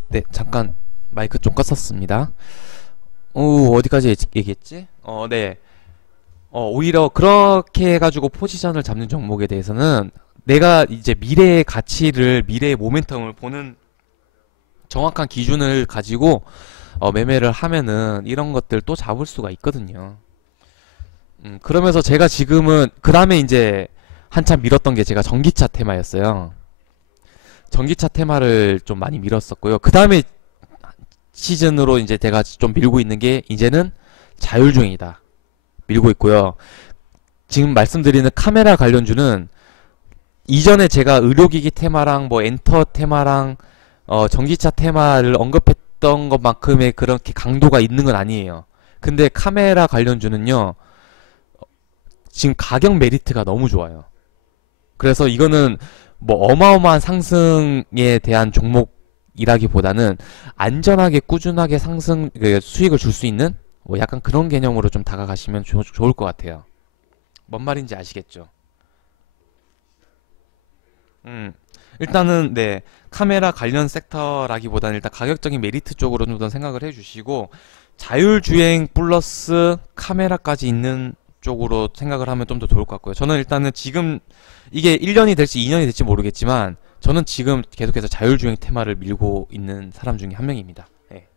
네, 잠깐 마이크 좀 껐었습니다. 어디까지 얘기했지? 네. 오히려 그렇게 해가지고 포지션을 잡는 종목에 대해서는 내가 이제 미래의 가치를, 미래의 모멘텀을 보는 정확한 기준을 가지고 매매를 하면은 이런 것들 또 잡을 수가 있거든요. 그러면서 제가 지금은, 그 다음에 이제 한참 밀었던 게 제가 전기차 테마였어요. 전기차 테마를 좀 많이 밀었었고요. 그 다음에 시즌으로 이제 제가 좀 밀고 있는 게 이제는 자율주행이다. 밀고 있고요. 지금 말씀드리는 카메라 관련주는 이전에 제가 의료기기 테마랑 뭐 엔터 테마랑 전기차 테마를 언급했던 것만큼의 그렇게 강도가 있는 건 아니에요. 근데 카메라 관련주는요, 지금 가격 메리트가 너무 좋아요. 그래서 이거는 뭐 어마어마한 상승에 대한 종목이라기보다는 안전하게 꾸준하게 상승 그 수익을 줄 수 있는 뭐 약간 그런 개념으로 좀 다가가시면 좋을 것 같아요. 뭔 말인지 아시겠죠? 음, 일단은 네, 카메라 관련 섹터라기보다는 일단 가격적인 메리트 쪽으로 좀 더 생각을 해주시고 자율주행 플러스 카메라까지 있는 쪽으로 생각을 하면 좀 더 좋을 것 같고요. 저는 일단은 지금 이게 1년이 될지 2년이 될지 모르겠지만 저는 지금 계속해서 자율주행 테마를 밀고 있는 사람 중에 한 명입니다. 네.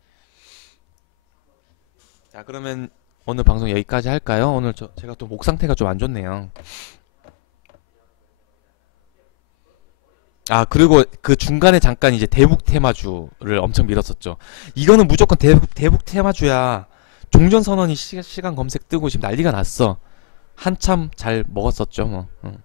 자, 그러면 오늘 방송 여기까지 할까요? 오늘 제가 또 목 상태가 좀 안 좋네요. 아, 그리고 그 중간에 잠깐 이제 대북 테마주를 엄청 밀었었죠. 이거는 무조건 대북 테마주야. 종전선언이 시간 검색 뜨고 지금 난리가 났어. 한참 잘 먹었었죠, 뭐. 응.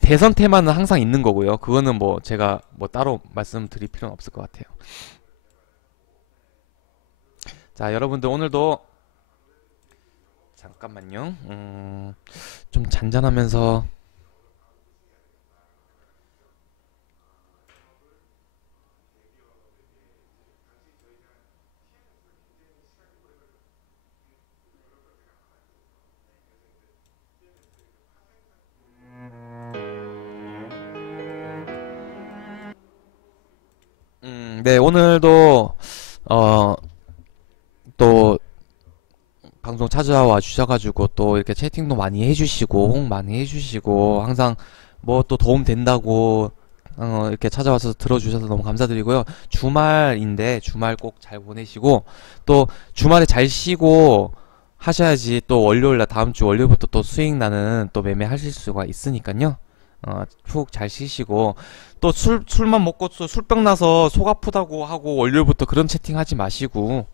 대선 테마는 항상 있는 거고요. 그거는 뭐 제가 뭐 따로 말씀드릴 필요는 없을 것 같아요. 자, 여러분들 오늘도 잠깐만요. 좀 잔잔하면서 네, 오늘도 어, 또 방송 찾아와 주셔가지고 또 이렇게 채팅도 많이 해주시고 호응 많이 해주시고 항상 뭐 또 도움 된다고 이렇게 찾아와서 들어주셔서 너무 감사드리고요. 주말인데 주말 꼭 잘 보내시고 또 주말에 잘 쉬고 하셔야지 또 월요일날 다음 주 월요일부터 또 수익 나는 또 매매 하실 수가 있으니까요. 푹 잘 쉬시고 또 술만 먹고 또 술병 나서 속 아프다고 하고 월요일부터 그런 채팅 하지 마시고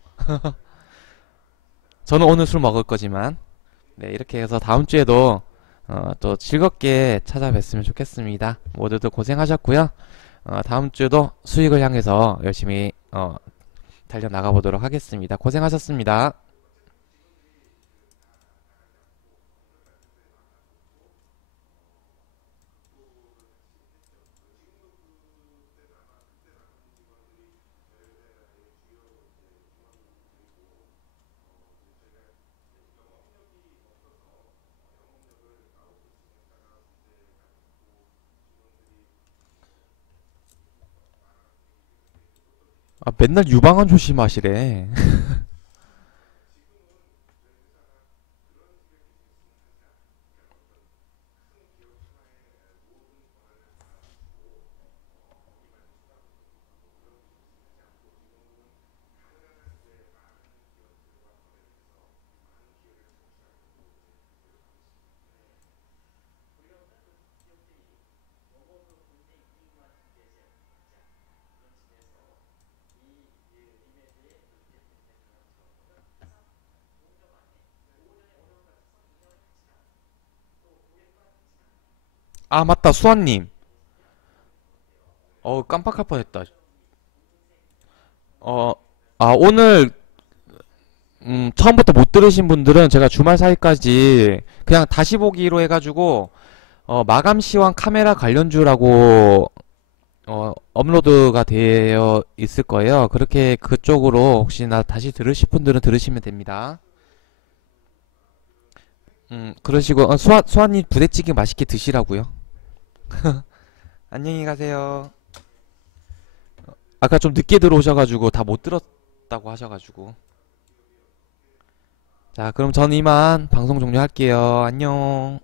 저는 오늘 술 먹을 거지만 네, 이렇게 해서 다음 주에도 또 즐겁게 찾아뵀으면 좋겠습니다. 모두들 고생하셨고요. 다음 주에도 수익을 향해서 열심히 달려나가 보도록 하겠습니다. 고생하셨습니다. 맨날 유방암 조심하시래. 아, 맞다, 수아님. 깜빡할 뻔했다. 어, 오늘, 처음부터 못 들으신 분들은 제가 주말 사이까지 그냥 다시 보기로 해가지고, 마감 시황 카메라 관련주라고, 업로드가 되어 있을 거예요. 그렇게 그쪽으로 혹시나 다시 들으실 분들은 들으시면 됩니다. 그러시고, 수아님 부대찌개 맛있게 드시라고요. 안녕히 가세요. 아까 좀 늦게 들어오셔가지고 다 못 들었다고 하셔가지고. 자, 그럼 전 이만 방송 종료할게요. 안녕.